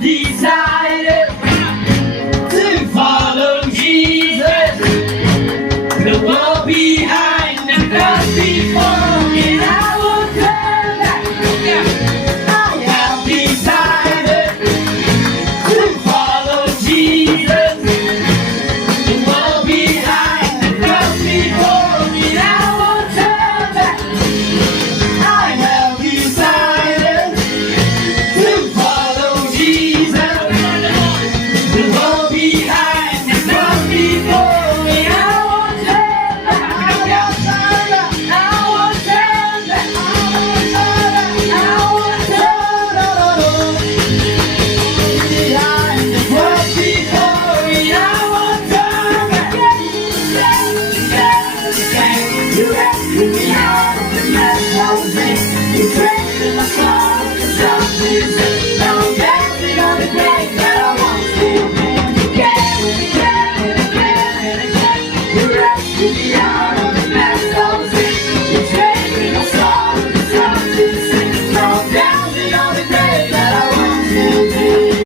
decided to follow Jesus. The world behind and God before, and I will turn back. I have decided to follow Jesus. The world behind and God before, and I will turn back. I have decided to follow Jesus. The world behind and God before, and I will turn back. I will turn back. I will turn back. Behind the world before, and I will turn back. You rescued me out of the mess I was in. You created my soul to something. Now I'm dancing on the grave that I once lived in. Again and again and again and again. You rescued me out.